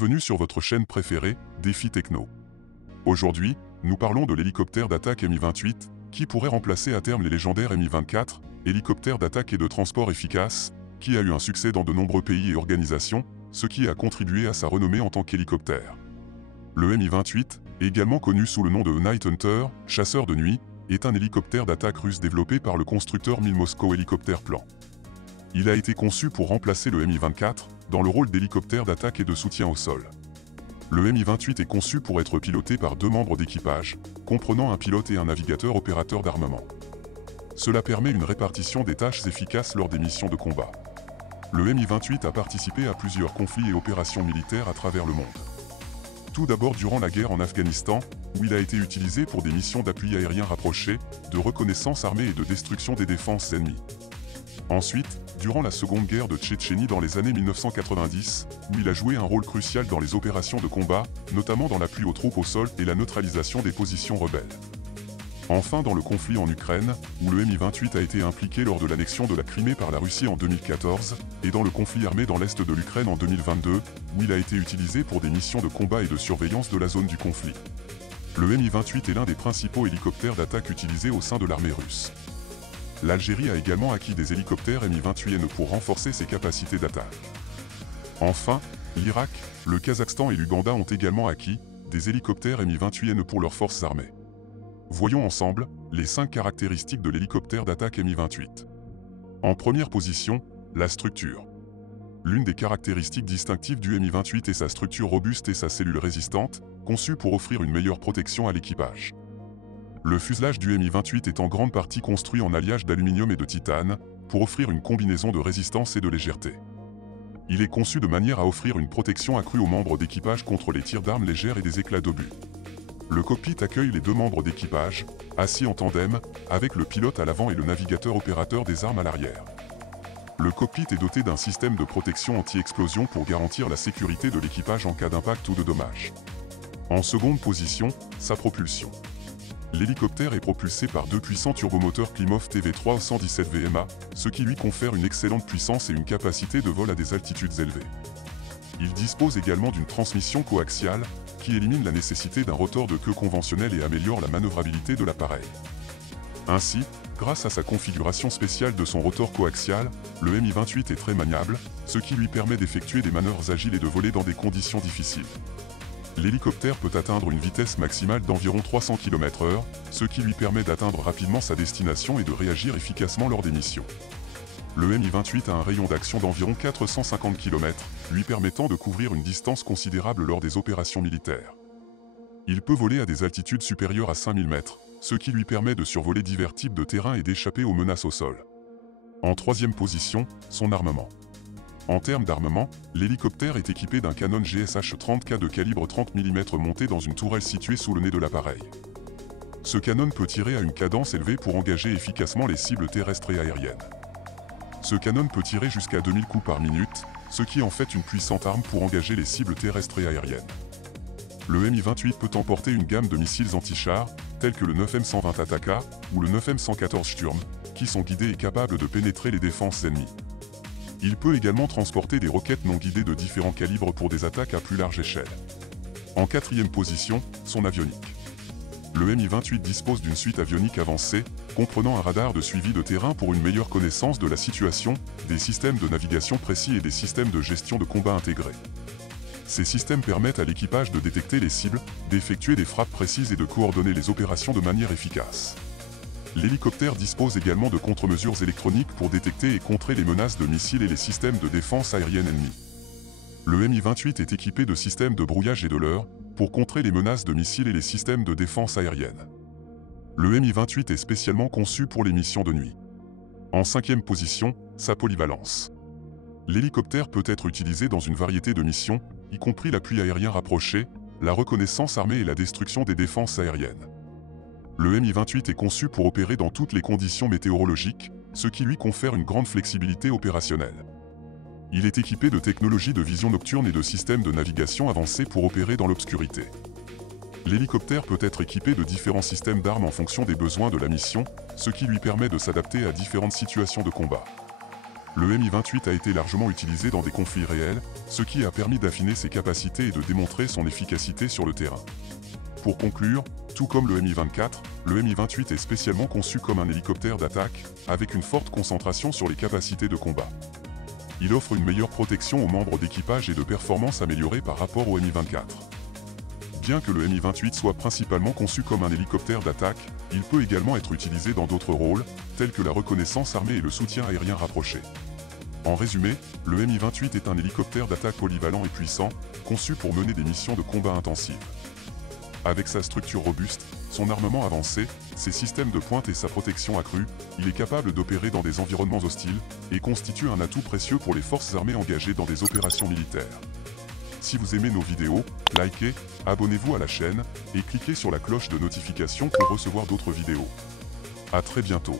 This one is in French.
Bienvenue sur votre chaîne préférée, Défi Techno. Aujourd'hui, nous parlons de l'hélicoptère d'attaque Mi-28, qui pourrait remplacer à terme les légendaires Mi-24, hélicoptères d'attaque et de transport efficace, qui a eu un succès dans de nombreux pays et organisations, ce qui a contribué à sa renommée en tant qu'hélicoptère. Le Mi-28, également connu sous le nom de Night Hunter, chasseur de nuit, est un hélicoptère d'attaque russe développé par le constructeur Mil Moscow Helicopter Plan. Il a été conçu pour remplacer le Mi-24, dans le rôle d'hélicoptère d'attaque et de soutien au sol. Le Mi-28 est conçu pour être piloté par deux membres d'équipage, comprenant un pilote et un navigateur opérateur d'armement. Cela permet une répartition des tâches efficaces lors des missions de combat. Le Mi-28 a participé à plusieurs conflits et opérations militaires à travers le monde. Tout d'abord durant la guerre en Afghanistan, où il a été utilisé pour des missions d'appui aérien rapproché, de reconnaissance armée et de destruction des défenses ennemies. Ensuite, durant la Seconde Guerre de Tchétchénie dans les années 1990, où il a joué un rôle crucial dans les opérations de combat, notamment dans l'appui aux troupes au sol et la neutralisation des positions rebelles. Enfin dans le conflit en Ukraine, où le Mi-28 a été impliqué lors de l'annexion de la Crimée par la Russie en 2014, et dans le conflit armé dans l'est de l'Ukraine en 2022, où il a été utilisé pour des missions de combat et de surveillance de la zone du conflit. Le Mi-28 est l'un des principaux hélicoptères d'attaque utilisés au sein de l'armée russe. L'Algérie a également acquis des hélicoptères Mi-28N pour renforcer ses capacités d'attaque. Enfin, l'Irak, le Kazakhstan et l'Ouganda ont également acquis des hélicoptères Mi-28N pour leurs forces armées. Voyons ensemble les 5 caractéristiques de l'hélicoptère d'attaque Mi-28. En première position, la structure. L'une des caractéristiques distinctives du Mi-28 est sa structure robuste et sa cellule résistante, conçue pour offrir une meilleure protection à l'équipage. Le fuselage du Mi-28 est en grande partie construit en alliage d'aluminium et de titane, pour offrir une combinaison de résistance et de légèreté. Il est conçu de manière à offrir une protection accrue aux membres d'équipage contre les tirs d'armes légères et des éclats d'obus. Le cockpit accueille les deux membres d'équipage, assis en tandem, avec le pilote à l'avant et le navigateur opérateur des armes à l'arrière. Le cockpit est doté d'un système de protection anti-explosion pour garantir la sécurité de l'équipage en cas d'impact ou de dommage. En seconde position, sa propulsion. L'hélicoptère est propulsé par deux puissants turbomoteurs Klimov TV3 117 VMA, ce qui lui confère une excellente puissance et une capacité de vol à des altitudes élevées. Il dispose également d'une transmission coaxiale, qui élimine la nécessité d'un rotor de queue conventionnel et améliore la manœuvrabilité de l'appareil. Ainsi, grâce à sa configuration spéciale de son rotor coaxial, le Mi-28 est très maniable, ce qui lui permet d'effectuer des manœuvres agiles et de voler dans des conditions difficiles. L'hélicoptère peut atteindre une vitesse maximale d'environ 300 km/h, ce qui lui permet d'atteindre rapidement sa destination et de réagir efficacement lors des missions. Le Mi-28 a un rayon d'action d'environ 450 km, lui permettant de couvrir une distance considérable lors des opérations militaires. Il peut voler à des altitudes supérieures à 5000 mètres, ce qui lui permet de survoler divers types de terrains et d'échapper aux menaces au sol. En troisième position, son armement. En termes d'armement, l'hélicoptère est équipé d'un canon GSH-30K de calibre 30 mm monté dans une tourelle située sous le nez de l'appareil. Ce canon peut tirer à une cadence élevée pour engager efficacement les cibles terrestres et aériennes. Ce canon peut tirer jusqu'à 2000 coups par minute, ce qui en fait une puissante arme pour engager les cibles terrestres et aériennes. Le Mi-28 peut emporter une gamme de missiles anti-chars, tels que le 9M120 Ataka ou le 9M114 Sturm, qui sont guidés et capables de pénétrer les défenses ennemies. Il peut également transporter des roquettes non guidées de différents calibres pour des attaques à plus large échelle. En quatrième position, son avionique. Le Mi-28 dispose d'une suite avionique avancée, comprenant un radar de suivi de terrain pour une meilleure connaissance de la situation, des systèmes de navigation précis et des systèmes de gestion de combat intégrés. Ces systèmes permettent à l'équipage de détecter les cibles, d'effectuer des frappes précises et de coordonner les opérations de manière efficace. L'hélicoptère dispose également de contre-mesures électroniques pour détecter et contrer les menaces de missiles et les systèmes de défense aérienne ennemis. Le Mi-28 est équipé de systèmes de brouillage et de leurre, pour contrer les menaces de missiles et les systèmes de défense aérienne. Le Mi-28 est spécialement conçu pour les missions de nuit. En cinquième position, sa polyvalence. L'hélicoptère peut être utilisé dans une variété de missions, y compris l'appui aérien rapproché, la reconnaissance armée et la destruction des défenses aériennes. Le Mi-28 est conçu pour opérer dans toutes les conditions météorologiques, ce qui lui confère une grande flexibilité opérationnelle. Il est équipé de technologies de vision nocturne et de systèmes de navigation avancés pour opérer dans l'obscurité. L'hélicoptère peut être équipé de différents systèmes d'armes en fonction des besoins de la mission, ce qui lui permet de s'adapter à différentes situations de combat. Le Mi-28 a été largement utilisé dans des conflits réels, ce qui a permis d'affiner ses capacités et de démontrer son efficacité sur le terrain. Pour conclure, tout comme le Mi-24, le Mi-28 est spécialement conçu comme un hélicoptère d'attaque, avec une forte concentration sur les capacités de combat. Il offre une meilleure protection aux membres d'équipage et de performance améliorée par rapport au Mi-24. Bien que le Mi-28 soit principalement conçu comme un hélicoptère d'attaque, il peut également être utilisé dans d'autres rôles, tels que la reconnaissance armée et le soutien aérien rapproché. En résumé, le Mi-28 est un hélicoptère d'attaque polyvalent et puissant, conçu pour mener des missions de combat intensives. Avec sa structure robuste, son armement avancé, ses systèmes de pointe et sa protection accrue, il est capable d'opérer dans des environnements hostiles et constitue un atout précieux pour les forces armées engagées dans des opérations militaires. Si vous aimez nos vidéos, likez, abonnez-vous à la chaîne et cliquez sur la cloche de notification pour recevoir d'autres vidéos. À très bientôt.